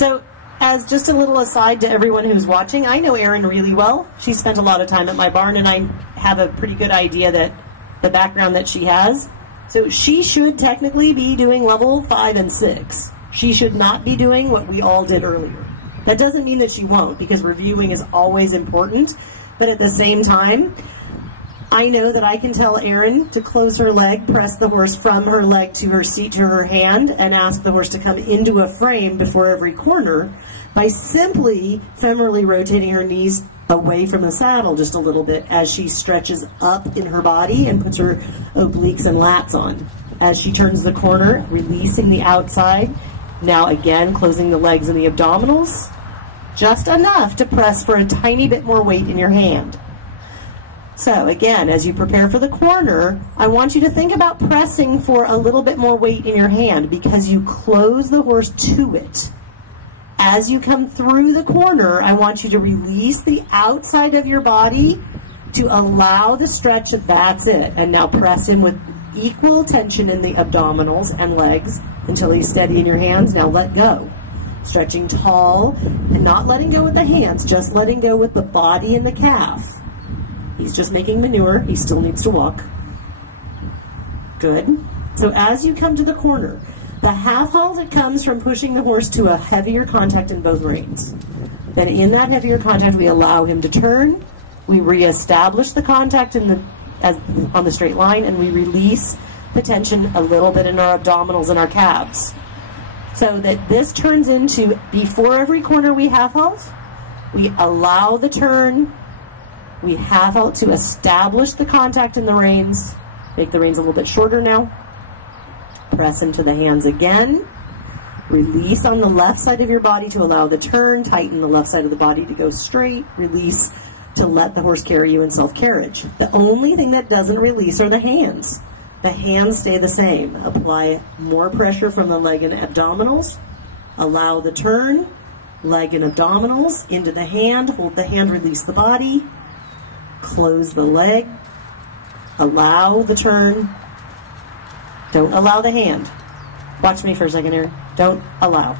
So, as just a little aside to everyone who's watching, I know Erin really well. She spent a lot of time at my barn, and I have a pretty good idea that the background that she has. So she should technically be doing level 5 and 6. She should not be doing what we all did earlier. That doesn't mean that she won't, because reviewing is always important. But at the same time, I know that I can tell Erin to close her leg, press the horse from her leg to her seat to her hand, and ask the horse to come into a frame before every corner by simply femorally rotating her knees away from the saddle just a little bit as she stretches up in her body and puts her obliques and lats on. As she turns the corner, releasing the outside, now again closing the legs and the abdominals, just enough to press for a tiny bit more weight in your hand. So again, as you prepare for the corner, I want you to think about pressing for a little bit more weight in your hand because you close the horse to it. As you come through the corner, I want you to release the outside of your body to allow the stretch. That's it. And now press him with equal tension in the abdominals and legs until he's steady in your hands. Now let go. Stretching tall and not letting go with the hands, just letting go with the body and the calf. He's just making manure. He still needs to walk. Good. So as you come to the corner, the half halt that comes from pushing the horse to a heavier contact in both reins. Then in that heavier contact, we allow him to turn. We reestablish the contact on the straight line, and we release the tension a little bit in our abdominals and our calves. So that this turns into, before every corner we half halt, we allow the turn, we half halt to establish the contact in the reins, make the reins a little bit shorter now, press into the hands again, release on the left side of your body to allow the turn, tighten the left side of the body to go straight, release to let the horse carry you in self-carriage. The only thing that doesn't release are the hands. The hands stay the same. Apply more pressure from the leg and abdominals. Allow the turn, leg and abdominals into the hand. Hold the hand, release the body. Close the leg. Allow the turn. Don't allow the hand. Watch me for a second here. Don't allow.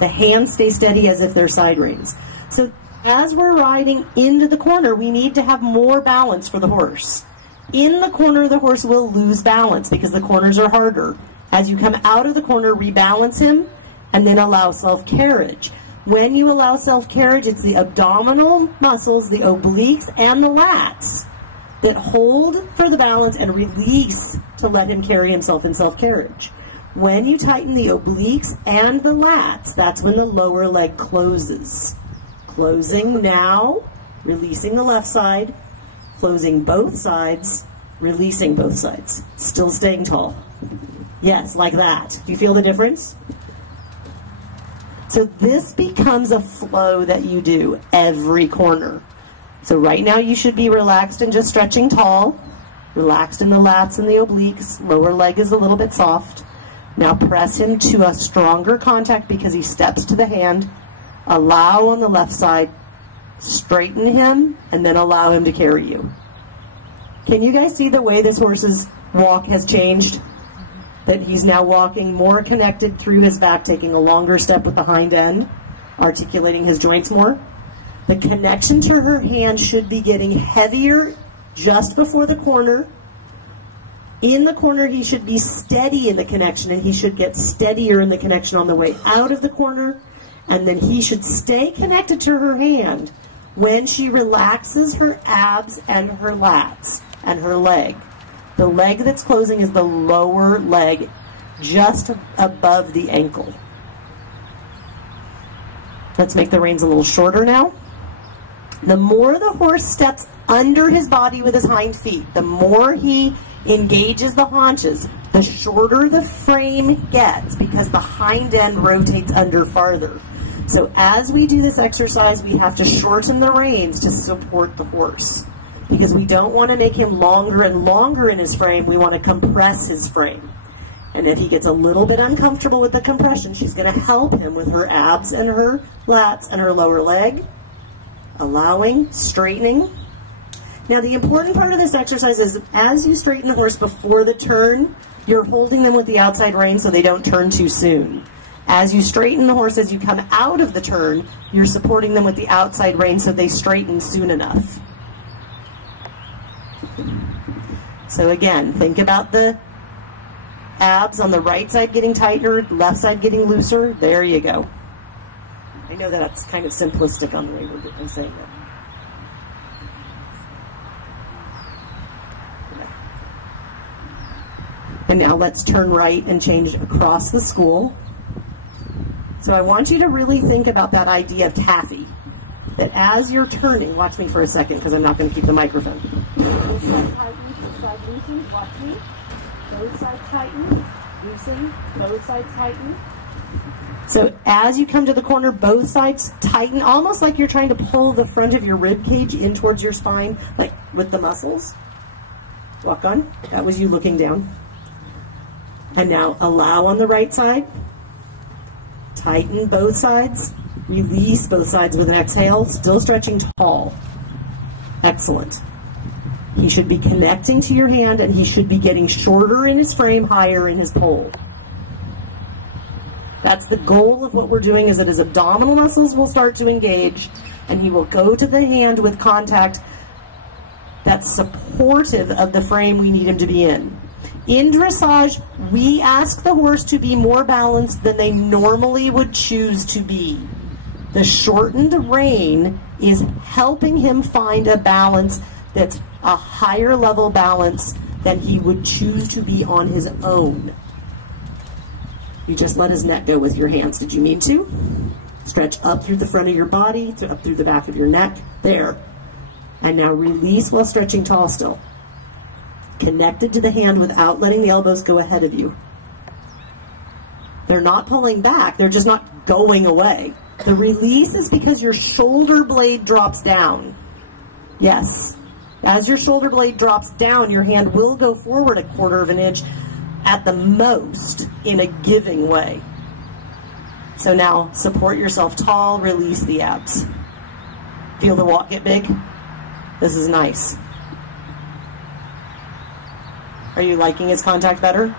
The hands stay steady as if they're side reins. So as we're riding into the corner, we need to have more balance for the horse. In the corner, the horse will lose balance because the corners are harder. As you come out of the corner, rebalance him, and then allow self-carriage. When you allow self-carriage, it's the abdominal muscles, the obliques, and the lats that hold for the balance and release to let him carry himself in self-carriage. When you tighten the obliques and the lats, that's when the lower leg closes. Closing now, releasing the left side, closing both sides, releasing both sides. Still staying tall. Yes, like that. Do you feel the difference? So this becomes a flow that you do every corner. So right now you should be relaxed and just stretching tall, relaxed in the lats and the obliques, lower leg is a little bit soft. Now press him to a stronger contact because he steps to the hand. Allow on the left side, straighten him, and then allow him to carry you. Can you guys see the way this horse's walk has changed? That he's now walking more connected through his back, taking a longer step with the hind end, articulating his joints more. The connection to her hand should be getting heavier just before the corner. In the corner, he should be steady in the connection, and he should get steadier in the connection on the way out of the corner. And then he should stay connected to her hand when she relaxes her abs and her lats and her leg. The leg that's closing is the lower leg, just above the ankle. Let's make the reins a little shorter now. The more the horse steps under his body with his hind feet, the more he engages the haunches, the shorter the frame gets because the hind end rotates under farther. So as we do this exercise, we have to shorten the reins to support the horse because we don't want to make him longer and longer in his frame. We want to compress his frame. And if he gets a little bit uncomfortable with the compression, she's going to help him with her abs and her lats and her lower leg. Allowing, straightening. Now the important part of this exercise is as you straighten the horse before the turn, you're holding them with the outside rein so they don't turn too soon. As you straighten the horse, as you come out of the turn, you're supporting them with the outside rein so they straighten soon enough. So again, think about the abs on the right side getting tighter, left side getting looser. There you go. I know that that's kind of simplistic on the way we're saying that. And now let's turn right and change across the school. So I want you to really think about that idea of taffy. That as you're turning, watch me for a second because I'm not going to keep the microphone. This side tightens, this side loosens, watch me. Both sides tighten, loosen, both sides tighten. So as you come to the corner, both sides tighten, almost like you're trying to pull the front of your rib cage in towards your spine, like with the muscles. Walk on. That was you looking down. And now allow on the right side. Tighten both sides. Release both sides with an exhale. Still stretching tall. Excellent. He should be connecting to your hand, and he should be getting shorter in his frame, higher in his pole. That's the goal of what we're doing, is that his abdominal muscles will start to engage, and he will go to the hand with contact that's supportive of the frame we need him to be in. In dressage, we ask the horse to be more balanced than they normally would choose to be. The shortened rein is helping him find a balance that's a higher level balance than he would choose to be on his own. You just let his neck go with your hands. Did you mean to? Stretch up through the front of your body, up through the back of your neck. There. And now release while stretching tall still. Connected to the hand without letting the elbows go ahead of you. They're not pulling back, they're just not going away. The release is because your shoulder blade drops down. Yes. As your shoulder blade drops down, your hand will go forward 1/4 of an inch at the most in a giving way. So now support yourself tall, release the abs. Feel the walk get big? This is nice. Are you liking his contact better?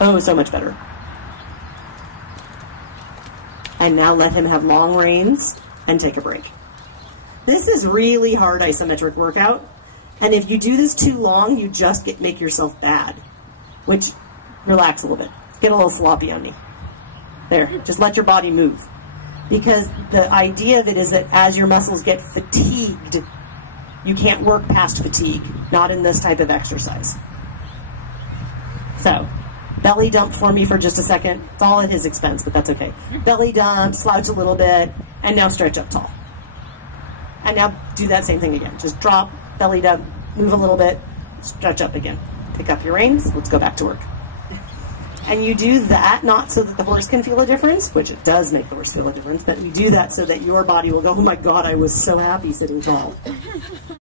Oh, so much better. And now let him have long reins and take a break. This is really hard isometric workout. And if you do this too long, you just make yourself bad. Which, relax a little bit. Get a little sloppy on me. There, just let your body move. Because the idea of it is that as your muscles get fatigued, you can't work past fatigue. Not in this type of exercise. So, belly dump for me for just a second. It's all at his expense, but that's okay. Belly dump, slouch a little bit, and now stretch up tall. And now do that same thing again. Just drop, belly dump, move a little bit, stretch up again. Pick up your reins, let's go back to work. And you do that not so that the horse can feel a difference, which it does make the horse feel a difference, but you do that so that your body will go, oh my God, I was so happy sitting tall.